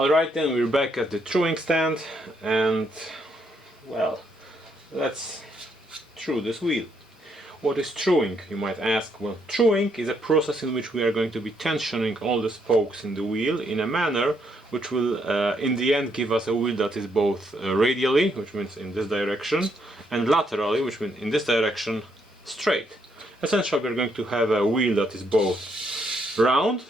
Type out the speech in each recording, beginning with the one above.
Alright, then we're back at the truing stand, and well, let's true this wheel. What is truing, you might ask? Well, truing is a process in which we are going to be tensioning all the spokes in the wheel in a manner which will in the end give us a wheel that is both radially, which means in this direction, and laterally, which means in this direction, straight. Essentially, we're going to have a wheel that is both round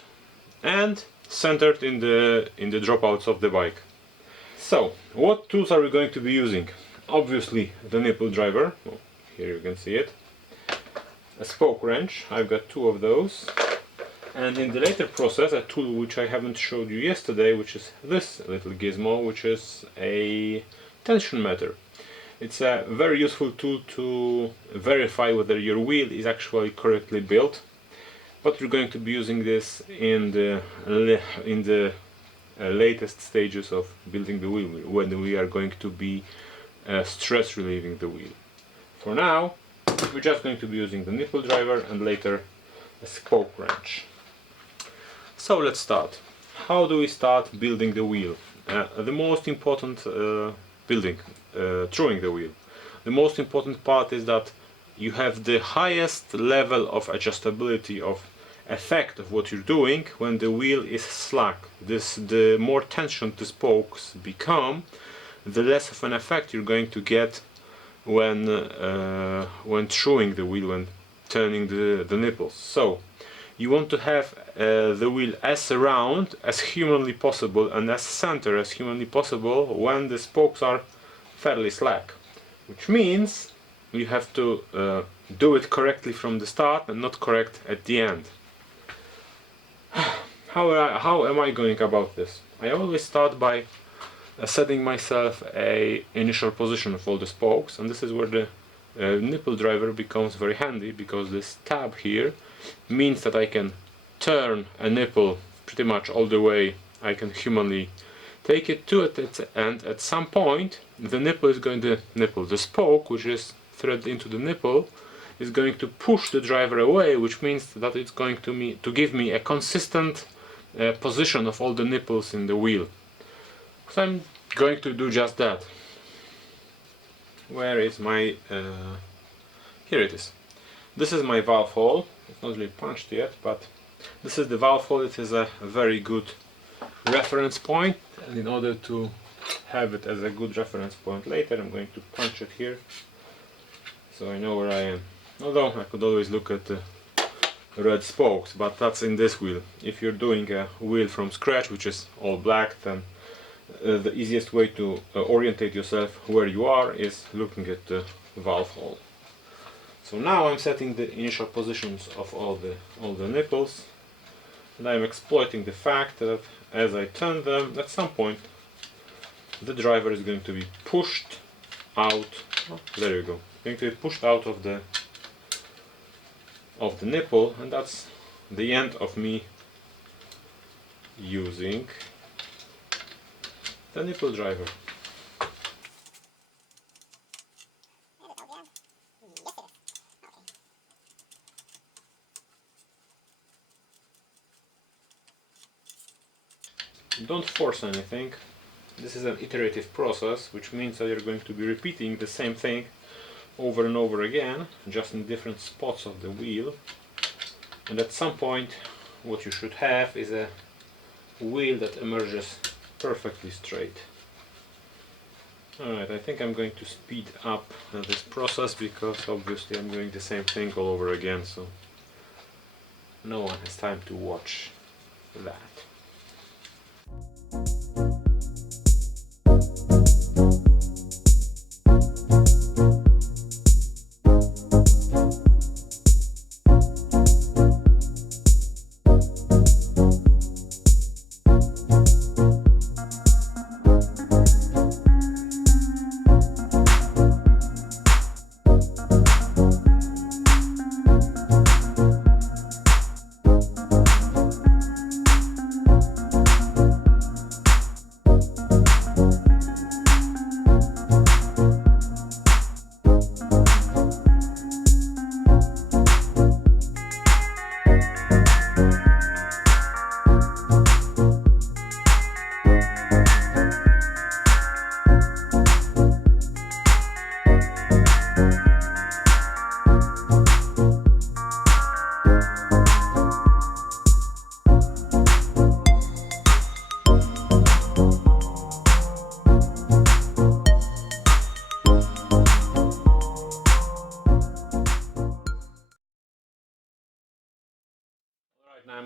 and centered in the dropouts of the bike. So, what tools are we going to be using? Obviously, the nipple driver. Well, here you can see it. A spoke wrench. I've got two of those. And in the later process, a tool which I haven't showed you yesterday, which is this little gizmo, which is a tension meter. It's a very useful tool to verify whether your wheel is actually correctly built. But we're going to be using this in the latest stages of building the wheel, when we are going to be stress relieving the wheel. For now, we're just going to be using the nipple driver and later a spoke wrench. So let's start. How do we start building the wheel? The most important truing the wheel. The most important part is that you have the highest level of adjustability of effect of what you're doing when the wheel is slack. The more tension the spokes become, the less of an effect you're going to get when truing the wheel, when turning the nipples. So you want to have the wheel as round as humanly possible and as center as humanly possible when the spokes are fairly slack, which means you have to do it correctly from the start and not correct at the end. How am I going about this? I always start by setting myself a initial position of all the spokes, and this is where the nipple driver becomes very handy, because this tab here means that I can turn a nipple pretty much all the way I can humanly take it to it, and at some point the spoke, which is threaded into the nipple, is going to push the driver away, which means that it's going to give me a consistent position of all the nipples in the wheel. So I'm going to do just that. Where is my... here it is. This is my valve hole. It's not really punched yet, but this is the valve hole. It is a very good reference point, and in order to have it as a good reference point later, I'm going to punch it here so I know where I am. Although I could always look at the red spokes, but that's in this wheel. If you're doing a wheel from scratch, which is all black, then the easiest way to orientate yourself where you are is looking at the valve hole. So now I'm setting the initial positions of all the nipples, and I'm exploiting the fact that as I turn them, at some point the driver is going to be pushed out. Oh, there you go. Going to be pushed out of the nipple, and that's the end of me using the nipple driver. Don't force anything. This is an iterative process, which means that you're going to be repeating the same thing over and over again, just in different spots of the wheel. And at some point what you should have is a wheel that emerges perfectly straight. Alright, I think I'm going to speed up this process, because obviously I'm doing the same thing all over again, so no one has time to watch that.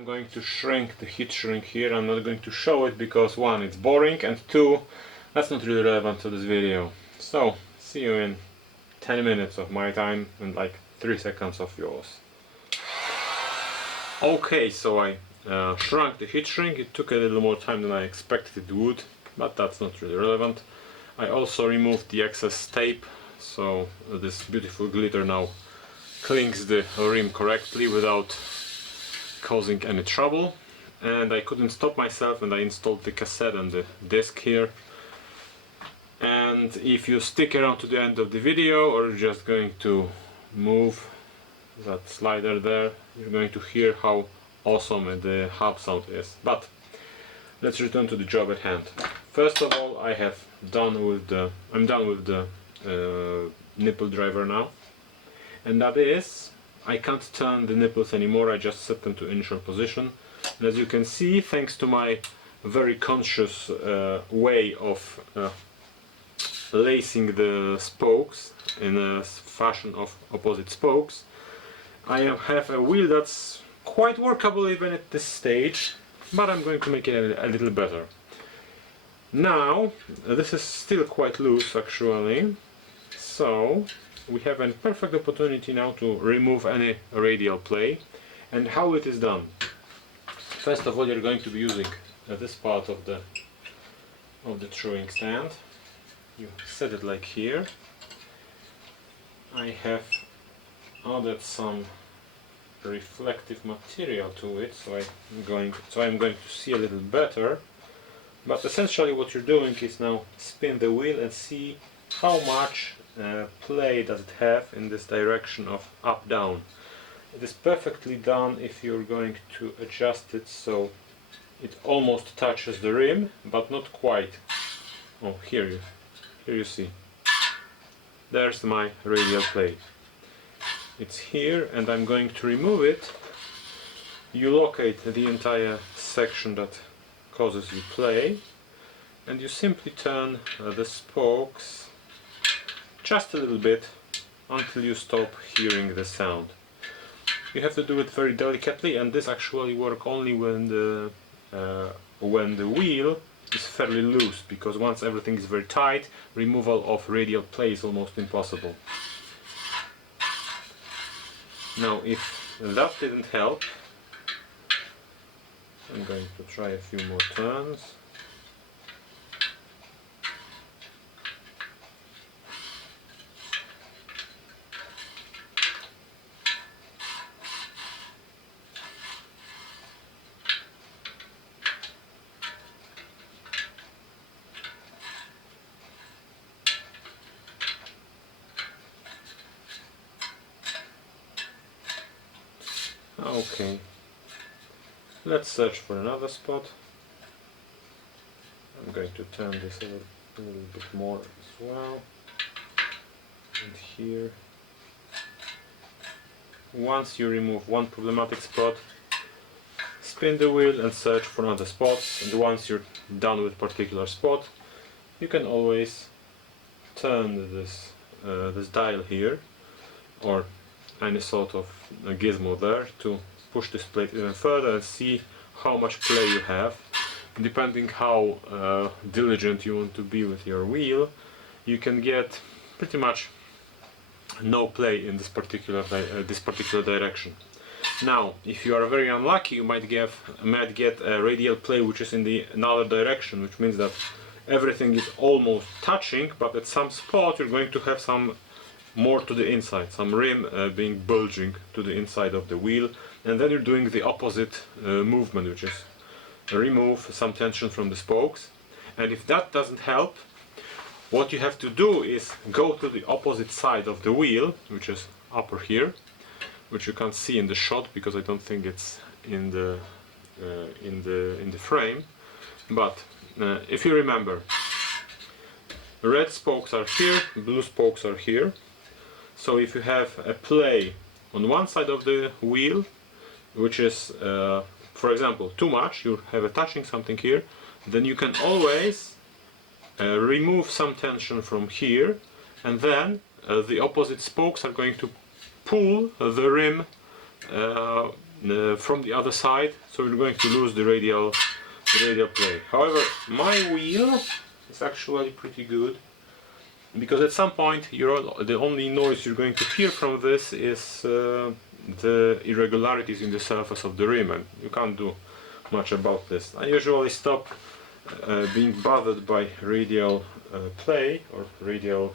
I'm going to shrink the heat shrink here. I'm not going to show it because one, it's boring, and two, that's not really relevant to this video. So, see you in 10 minutes of my time and like 3 seconds of yours. Okay, so I shrunk the heat shrink. It took a little more time than I expected it would, but that's not really relevant. I also removed the excess tape, so this beautiful glitter now clings the rim correctly without causing any trouble. And I couldn't stop myself and I installed the cassette and the disc here. And if you stick around to the end of the video, or you're just going to move that slider there, you're going to hear how awesome the hub sound is. But let's return to the job at hand. First of all, I'm done with the nipple driver now, and that is, I can't turn the nipples anymore. I just set them to initial position, and as you can see, thanks to my very conscious way of lacing the spokes in a fashion of opposite spokes, I have a wheel that's quite workable even at this stage, but I'm going to make it a little better. Now, this is still quite loose actually, so we have a perfect opportunity now to remove any radial play. And how it is done? First of all, you're going to be using this part of the truing stand. You set it like here. I have added some reflective material to it, so I'm going to see a little better. But essentially what you're doing is now spin the wheel and see how much play does it have in this direction of up down. It is perfectly done if you're going to adjust it so it almost touches the rim, but not quite. Oh, here you see. There's my radial plate. It's here, and I'm going to remove it. You locate the entire section that causes you play, and you simply turn the spokes just a little bit until you stop hearing the sound. You have to do it very delicately, and this actually works only when the wheel is fairly loose, because once everything is very tight, removal of radial play is almost impossible. Now, if that didn't help, I'm going to try a few more turns. Okay, let's search for another spot. I'm going to turn this a little bit more as well. And here, once you remove one problematic spot, spin the wheel and search for other spots. And once you're done with a particular spot, you can always turn this dial here, or any sort of a gizmo there, to push this plate even further and see how much play you have. Depending how diligent you want to be with your wheel, you can get pretty much no play in this particular direction. Now, if you are very unlucky, you might get a radial play which is in the another direction, which means that everything is almost touching, but at some spot you're going to have some more to the inside, some rim being bulging to the inside of the wheel, and then you're doing the opposite movement, which is remove some tension from the spokes. And if that doesn't help, what you have to do is go to the opposite side of the wheel, which is upper here, which you can't see in the shot because I don't think it's in the frame. But if you remember, red spokes are here, blue spokes are here. So if you have a play on one side of the wheel, which is, for example, too much, you have a touching something here, then you can always remove some tension from here, and then the opposite spokes are going to pull the rim from the other side, so we're going to lose the radial play. However, my wheel is actually pretty good, because at some point the only noise you're going to hear from this is the irregularities in the surface of the rim, and you can't do much about this. I usually stop being bothered by radial play, or radial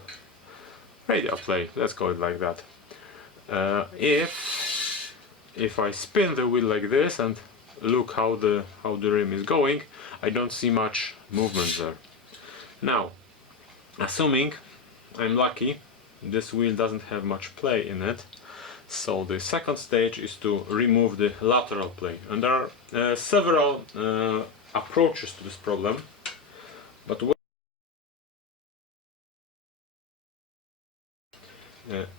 play, let's call it like that, if I spin the wheel like this and look how the rim is going, I don't see much movement there. Now, assuming I'm lucky, this wheel doesn't have much play in it, so the second stage is to remove the lateral play, and there are several approaches to this problem, but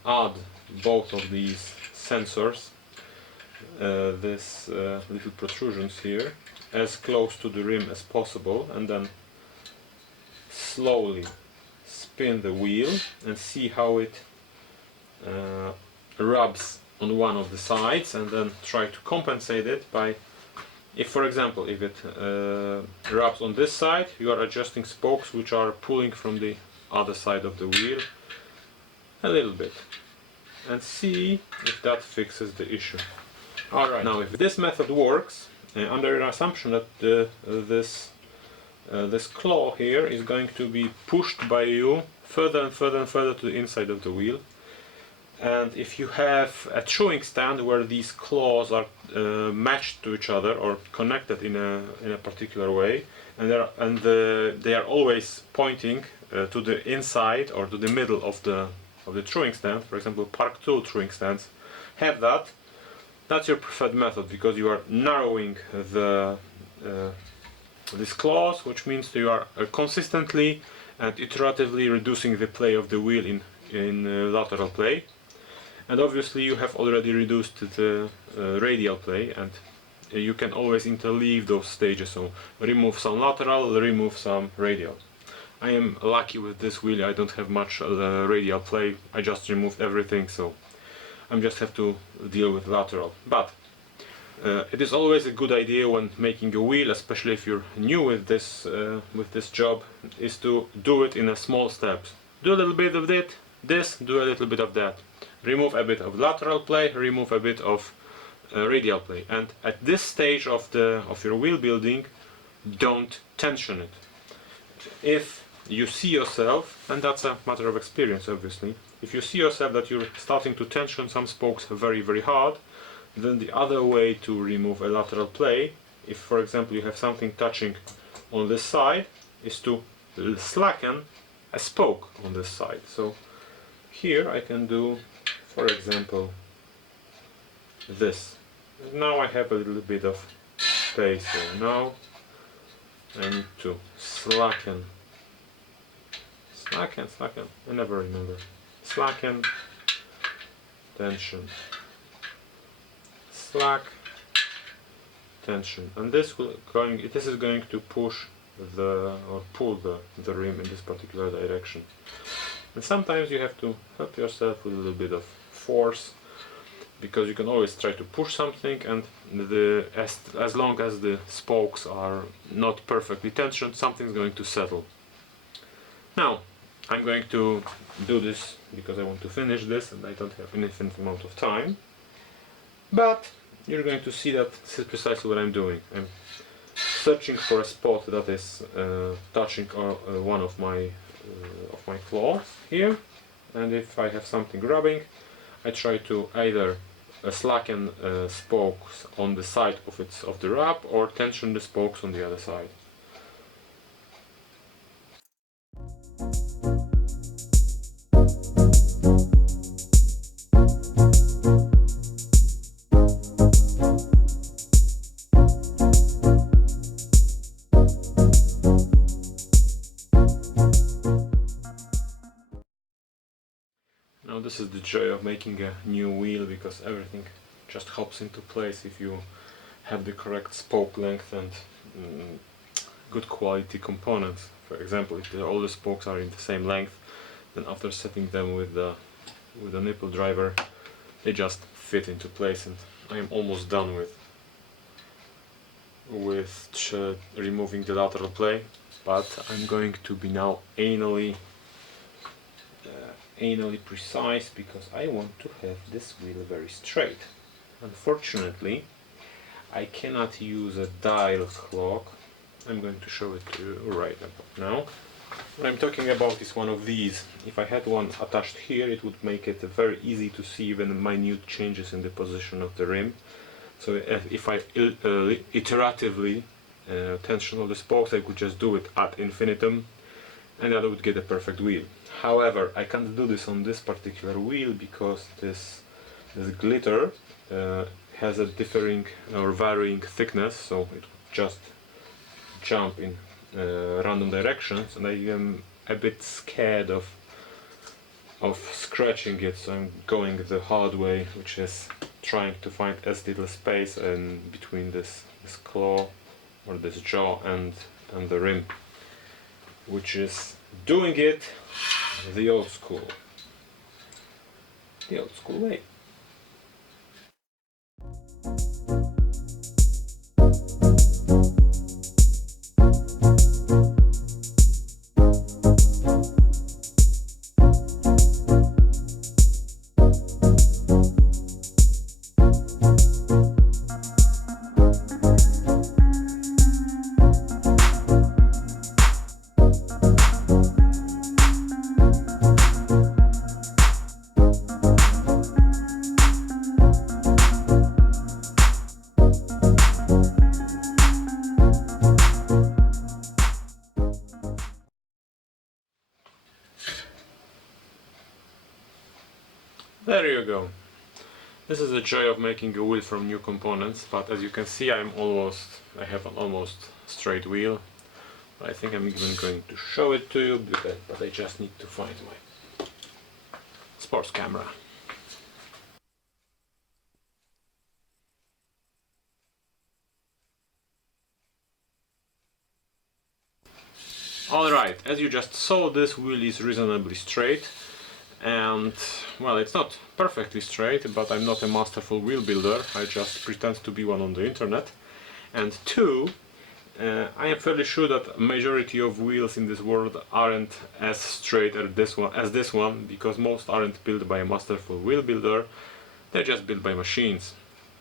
add both of these sensors, these little protrusions here, as close to the rim as possible, and then slowly spin the wheel and see how it rubs on one of the sides, and then try to compensate it by, for example, if it rubs on this side, you are adjusting spokes which are pulling from the other side of the wheel a little bit, and see if that fixes the issue. Alright, now if this method works, under an assumption that this claw here is going to be pushed by you further and further and further to the inside of the wheel, and if you have a truing stand where these claws are matched to each other or connected in a particular way, and they are always pointing to the inside or to the middle of the truing stand, for example Park Tool truing stands have that, that's your preferred method, because you are narrowing these claws, which means you are consistently and iteratively reducing the play of the wheel in lateral play. And obviously you have already reduced the radial play, and you can always interleave those stages, so remove some lateral, remove some radial. I am lucky with this wheel, I don't have much radial play, I just removed everything, so I just have to deal with lateral. But it is always a good idea when making a wheel, especially if you're new with this job, is to do it in a small steps. Do a little bit of this, do a little bit of that. Remove a bit of lateral play, remove a bit of radial play. And at this stage of your wheel building, don't tension it. If you see yourself, and that's a matter of experience obviously, if you see yourself that you're starting to tension some spokes very, very hard, then the other way to remove a lateral play, if for example you have something touching on this side, is to slacken a spoke on this side. So here I can do, for example, this. Now I have a little bit of space here. Now I need to slacken, I never remember. Slacken, tension, slack, tension, and this is going to push or pull the rim in this particular direction. And sometimes you have to help yourself with a little bit of force, because you can always try to push something, and as long as the spokes are not perfectly tensioned, something's going to settle. Now I'm going to do this because I want to finish this and I don't have an infinite amount of time, but you're going to see that this is precisely what I'm doing. I'm searching for a spot that is touching one of my claws here, and if I have something rubbing, I try to either slacken spokes on the side of the rub, or tension the spokes on the other side. Now this is the joy of making a new wheel, because everything just hops into place if you have the correct spoke length and good quality components. For example, if all the spokes are in the same length, then after setting them with a nipple driver, they just fit into place, and I'm almost done with removing the lateral plate, but I'm going to be now anally precise because I want to have this wheel very straight. Unfortunately, I cannot use a dial clock. I'm going to show it to you right about now. What I'm talking about is one of these. If I had one attached here, it would make it very easy to see even minute changes in the position of the rim. So if I iteratively tension all the spokes, I could just do it ad infinitum, and I would get a perfect wheel. However, I can't do this on this particular wheel because this glitter has a differing or varying thickness, so it would just jump in random directions, and I am a bit scared of scratching it, so I'm going the hard way, which is trying to find as little space in between this claw or this jaw and the rim, which is doing it the old school way. There you go. This is the joy of making a wheel from new components, but as you can see I have an almost straight wheel. I think I'm even going to show it to you, but I just need to find my sports camera. Alright, as you just saw, this wheel is reasonably straight. And well, it's not perfectly straight, but I'm not a masterful wheel builder. I just pretend to be one on the internet. And two, I am fairly sure that a majority of wheels in this world aren't as straight as this one, because most aren't built by a masterful wheel builder. They're just built by machines.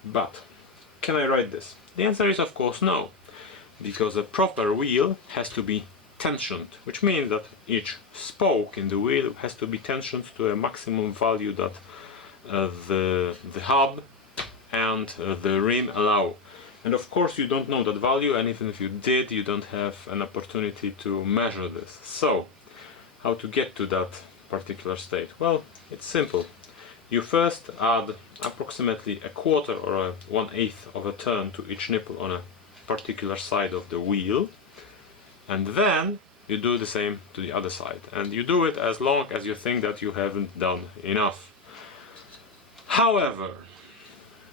But can I ride this? The answer is of course no, because a proper wheel has to be tensioned, which means that each spoke in the wheel has to be tensioned to a maximum value that the hub and the rim allow. And of course you don't know that value, and even if you did, you don't have an opportunity to measure this. So how to get to that particular state? Well, it's simple. You first add approximately a quarter or 1/8 of a turn to each nipple on a particular side of the wheel, and then you do the same to the other side, and you do it as long as you think that you haven't done enough. However,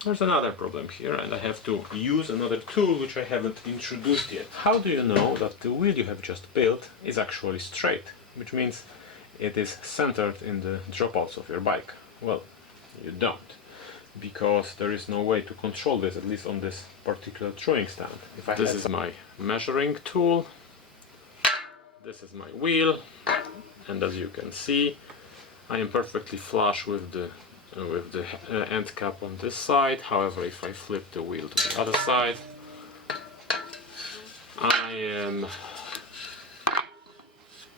there's another problem here, and I have to use another tool which I haven't introduced yet. How do you know that the wheel you have just built is actually straight, which means it is centered in the dropouts of your bike? Well, you don't, because there is no way to control this, at least on this particular throwing stand. This is my measuring tool. This is my wheel, and as you can see, I am perfectly flush with the end cap on this side. However, if I flip the wheel to the other side, I am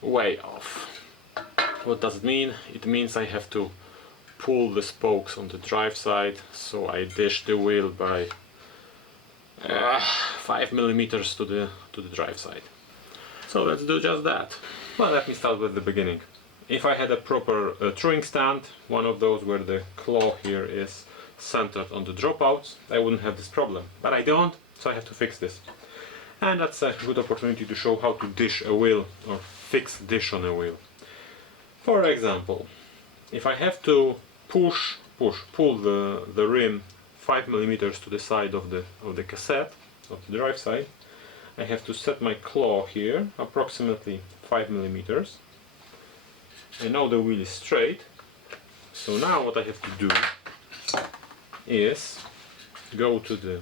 way off. What does it mean? It means I have to pull the spokes on the drive side, so I dish the wheel by 5 millimeters to the drive side. So let's do just that. Well, let me start with the beginning. If I had a proper throwing stand, one of those where the claw here is centered on the dropouts, I wouldn't have this problem. But I don't, so I have to fix this. And that's a good opportunity to show how to dish a wheel, or fix dish on a wheel. For example, if I have to pull the rim 5 millimeters to the side of the cassette, of the drive side, I have to set my claw here approximately 5 millimeters. And now the wheel is straight. So now what I have to do is go to the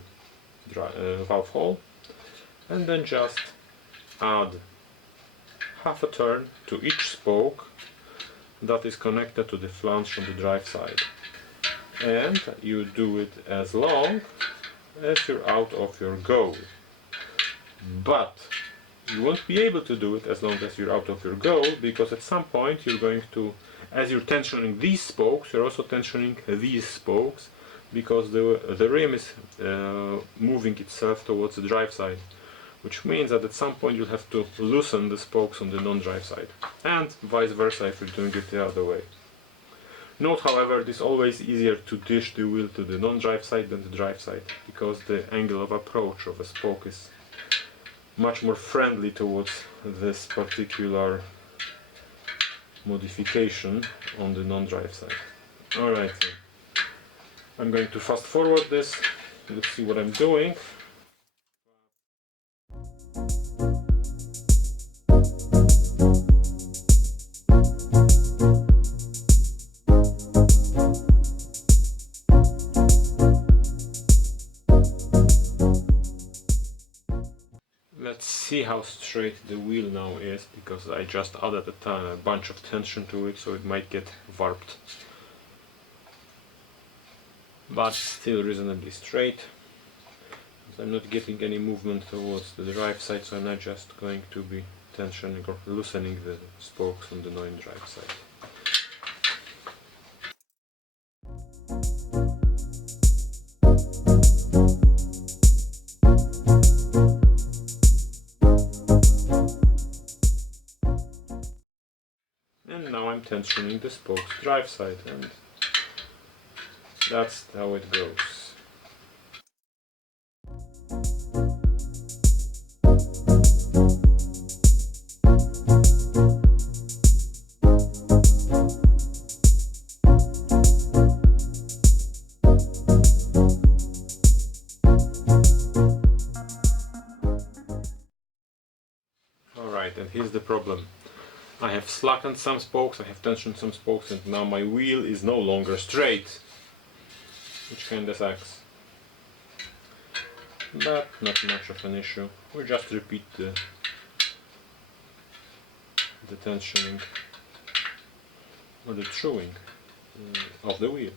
valve hole and then just add half a turn to each spoke that is connected to the flange on the drive side, and you do it as long as you're out of your goal. But you won't be able to do it as long as you're out of your goal, because at some point you're going to, as you're tensioning these spokes, you're also tensioning these spokes, because the rim is moving itself towards the drive side, which means that at some point you'll have to loosen the spokes on the non-drive side, and vice versa if you're doing it the other way. Note, however, it is always easier to dish the wheel to the non-drive side than the drive side, because the angle of approach of a spoke is much more friendly towards this particular modification on the non-drive side. Alright, so I'm going to fast forward this. Let's see what I'm doing. Let's see how straight the wheel now is, because I just added a bunch of tension to it, so it might get warped. But still reasonably straight. I'm not getting any movement towards the drive side, so I'm not just going to be tensioning or loosening the spokes on the non-drive side. And now I'm tensioning the spokes drive side, and that's how it goes. Alright, and here's the problem. I have slackened some spokes, I have tensioned some spokes, and now my wheel is no longer straight, which kinda sucks. But not much of an issue. We just repeat the tensioning or the truing of the wheel.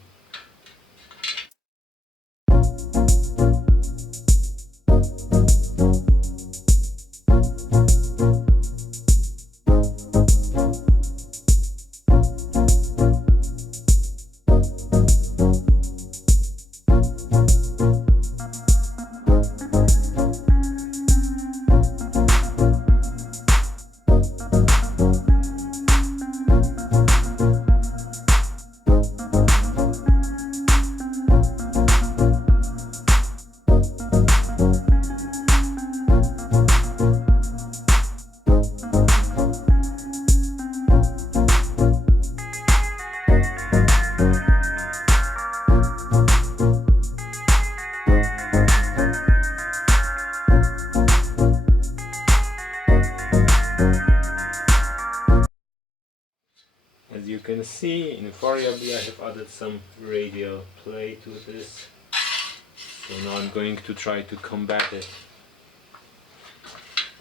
As you can see, invariably I have added some radial play to this, so now I'm going to try to combat it.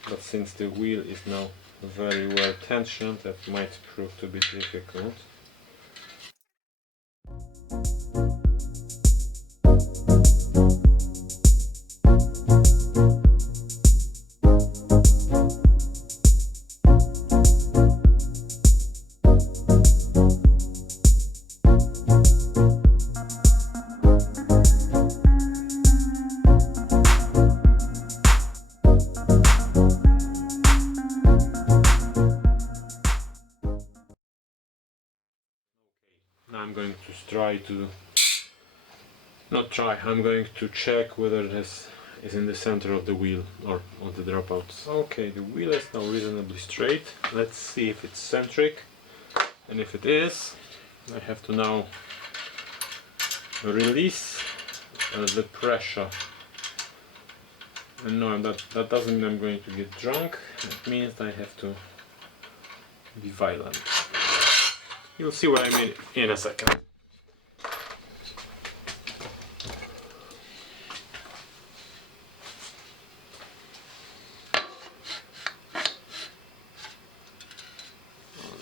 But since the wheel is now very well tensioned, that might prove to be difficult. Now I'm going to I'm going to check whether this is in the center of the wheel or on the dropouts. Okay, the wheel is now reasonably straight. Let's see if it's centric, and if it is, I have to now release the pressure. And no, that doesn't mean I'm going to get drunk. It means I have to be violent. You'll see what I mean in a second.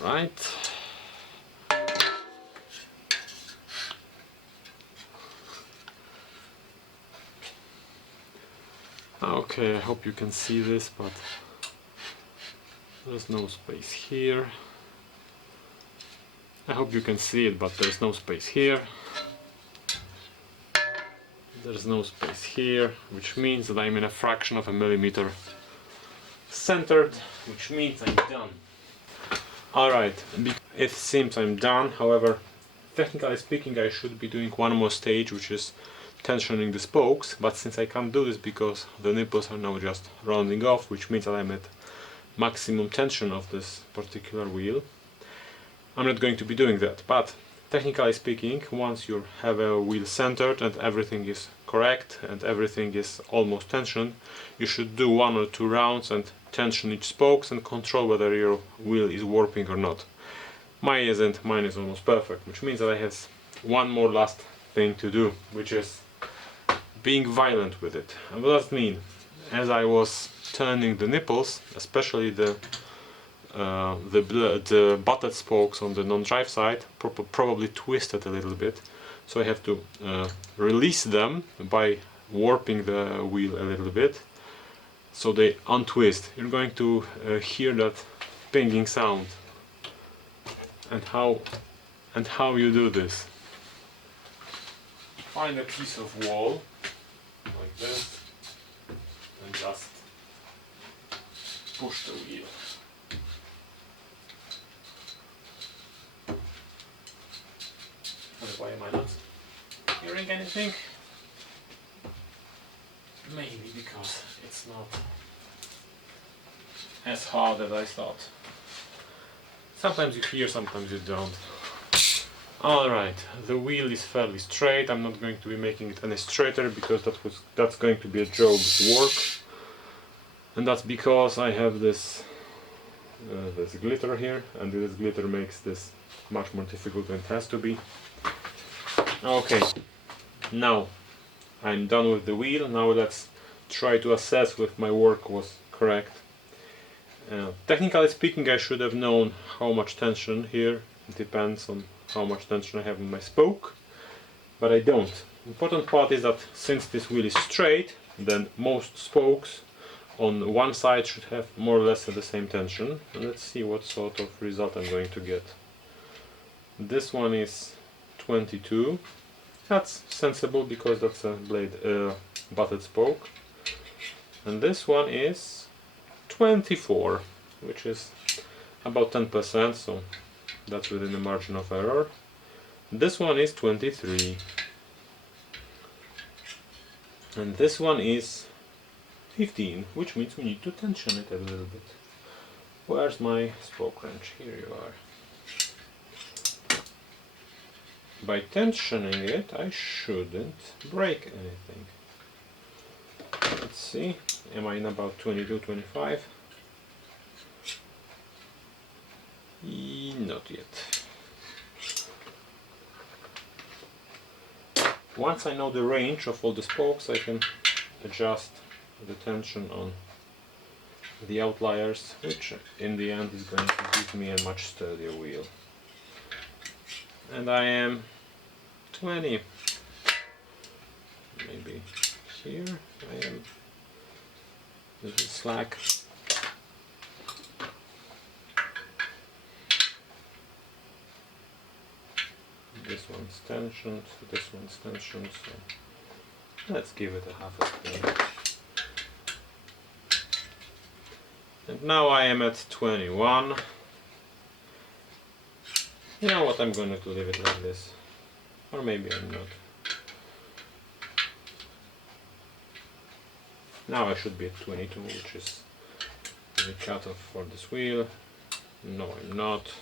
Right. Okay, I hope you can see this, but there's no space here. I hope you can see it, but there's no space here. There's no space here, which means that I'm in a fraction of a millimeter centered, which means I'm done. Alright, it seems I'm done. However, technically speaking, I should be doing one more stage, which is tensioning the spokes, but since I can't do this because the nipples are now just rounding off, which means that I'm at maximum tension of this particular wheel, I'm not going to be doing that. But technically speaking, once you have a wheel centered and everything is correct and everything is almost tensioned, you should do 1 or 2 rounds and tension each spokes and control whether your wheel is warping or not. Mine isn't, mine is almost perfect, which means that I have one more last thing to do, which is being violent with it. And what does it mean? As I was turning the nipples, especially the butted spokes on the non-drive side probably twisted a little bit, so I have to release them by warping the wheel a little bit so they untwist. You're going to hear that pinging sound. And how you do this? Find a piece of wall like this and just push the wheel. Why am I not hearing anything? Maybe because it's not as hard as I thought. Sometimes you hear, sometimes you don't. Alright, the wheel is fairly straight. I'm not going to be making it any straighter because that's going to be a job's work. And that's because I have this glitter here, and this glitter makes this much more difficult than it has to be. Okay, now I'm done with the wheel. Now let's try to assess if my work was correct. Technically speaking, I should have known how much tension here. It depends on how much tension I have in my spoke, but I don't. The important part is that since this wheel is straight, then most spokes on one side should have more or less the same tension. And let's see what sort of result I'm going to get. This one is 22. That's sensible because that's a blade butted spoke. And this one is 24, which is about 10%, so that's within the margin of error. This one is 23. And this one is 15, which means we need to tension it a little bit. Where's my spoke wrench? Here you are. By tensioning it, I shouldn't break anything. Let's see, am I in about 22, 25? Not yet. Once I know the range of all the spokes, I can adjust the tension on the outliers, which in the end is going to give me a much sturdier wheel. And I am 20. Maybe here I am a little slack. This one's tensioned, this one's tensioned, so let's give it a half a spin. And now I am at 21. You know what, I'm going to leave it like this. Or maybe I'm not. Now I should be at 22, which is the cutoff for this wheel. No, I'm not.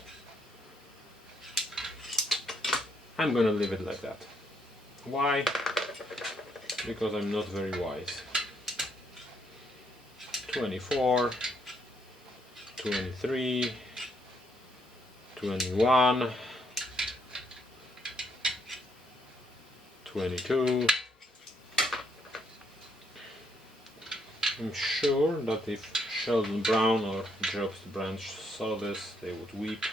I'm gonna leave it like that. Why? Because I'm not very wise. 24, 23, 21, 22, I'm sure that if Sheldon Brown or Jobs Branch saw this, they would weep.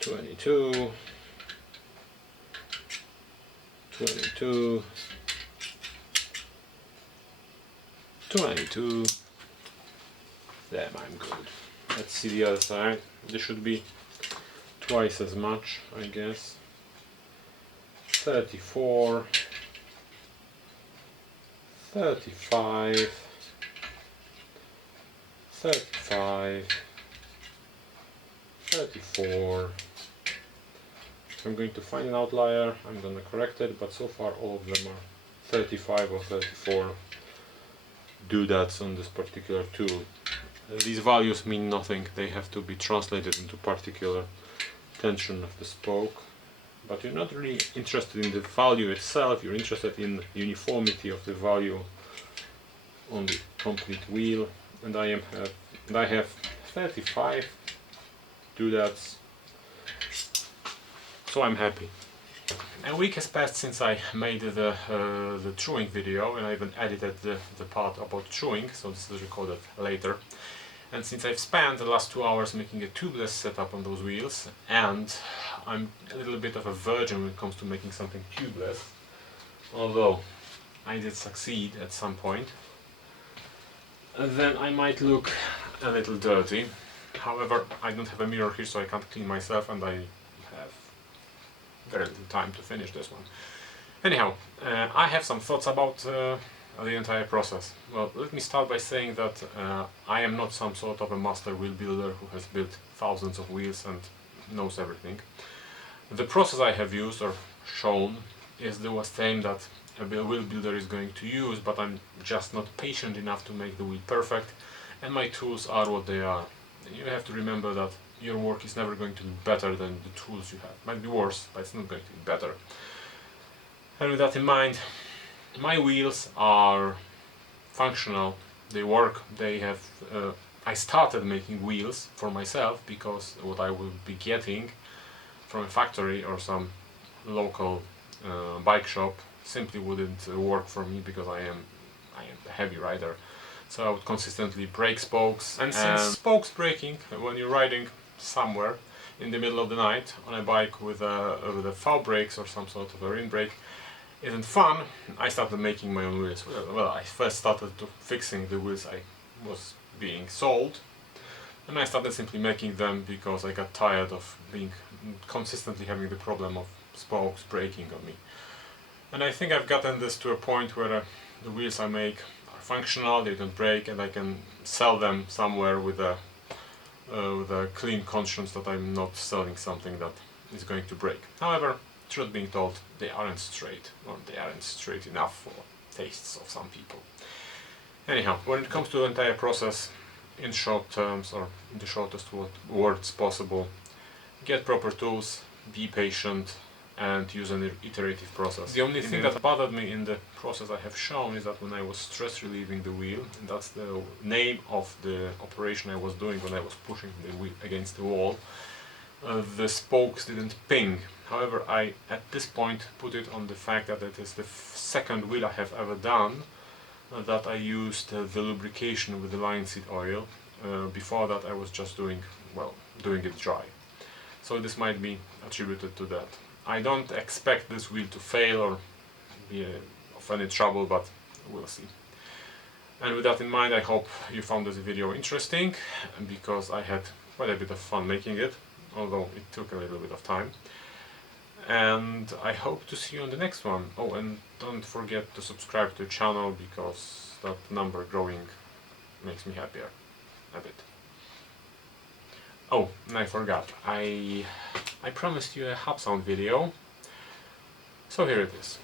$22, $22, $22. Damn, I'm good. Let's see the other side. This should be twice as much, I guess. 34, 35, 35, 34. If I'm going to find an outlier, I'm gonna correct it, but so far all of them are 35 or 34 doodads on this particular tool. These values mean nothing, they have to be translated into particular tension of the spoke. But you're not really interested in the value itself, you're interested in uniformity of the value on the complete wheel. And I have 35 doodads, so I'm happy. A week has passed since I made the truing video, and I even edited the part about truing, so this is recorded later. And since I've spent the last 2 hours making a tubeless setup on those wheels, and I'm a little bit of a virgin when it comes to making something tubeless, although I did succeed at some point, then I might look a little dirty. However, I don't have a mirror here, so I can't clean myself, and I have very little time to finish this one. Anyhow, I have some thoughts about the entire process. Well, let me start by saying that I am not some sort of a master wheel builder who has built thousands of wheels and knows everything. The process I have used or shown is the same that a wheel builder is going to use, but I'm just not patient enough to make the wheel perfect, and my tools are what they are. You have to remember that your work is never going to be better than the tools you have. Might be worse, but it's not going to be better. And with that in mind, my wheels are functional, they work, they have... I started making wheels for myself because what I will be getting from a factory or some local bike shop simply wouldn't work for me, because I am a heavy rider. So I would consistently break spokes, and since spokes breaking when you're riding somewhere in the middle of the night on a bike with a foul brakes or some sort of a rim brake isn't fun, I started making my own wheels. Well, I first started fixing the wheels I was being sold, and I started simply making them because I got tired of consistently having the problem of spokes breaking on me. And I think I've gotten this to a point where the wheels I make are functional, they don't break, and I can sell them somewhere with a clean conscience that I'm not selling something that is going to break. However, truth being told, they aren't straight, or they aren't straight enough for tastes of some people. Anyhow, when it comes to the entire process, in short terms, or in the shortest words possible, get proper tools, be patient, and use an iterative process. The only thing that bothered me in the process I have shown is that when I was stress relieving the wheel, and that's the name of the operation I was doing when I was pushing the wheel against the wall, the spokes didn't ping. However, I at this point put it on the fact that it is the second wheel I have ever done that I used the lubrication with the linseed oil. Before that I was just doing it dry. So this might be attributed to that. I don't expect this wheel to fail or be of any trouble, but we'll see. And with that in mind, I hope you found this video interesting, because I had quite a bit of fun making it, although it took a little bit of time. And I hope to see you on the next one. Oh, and don't forget to subscribe to the channel, because that number growing makes me happier a bit. Oh, and I forgot, I promised you a hub sound video, so here it is.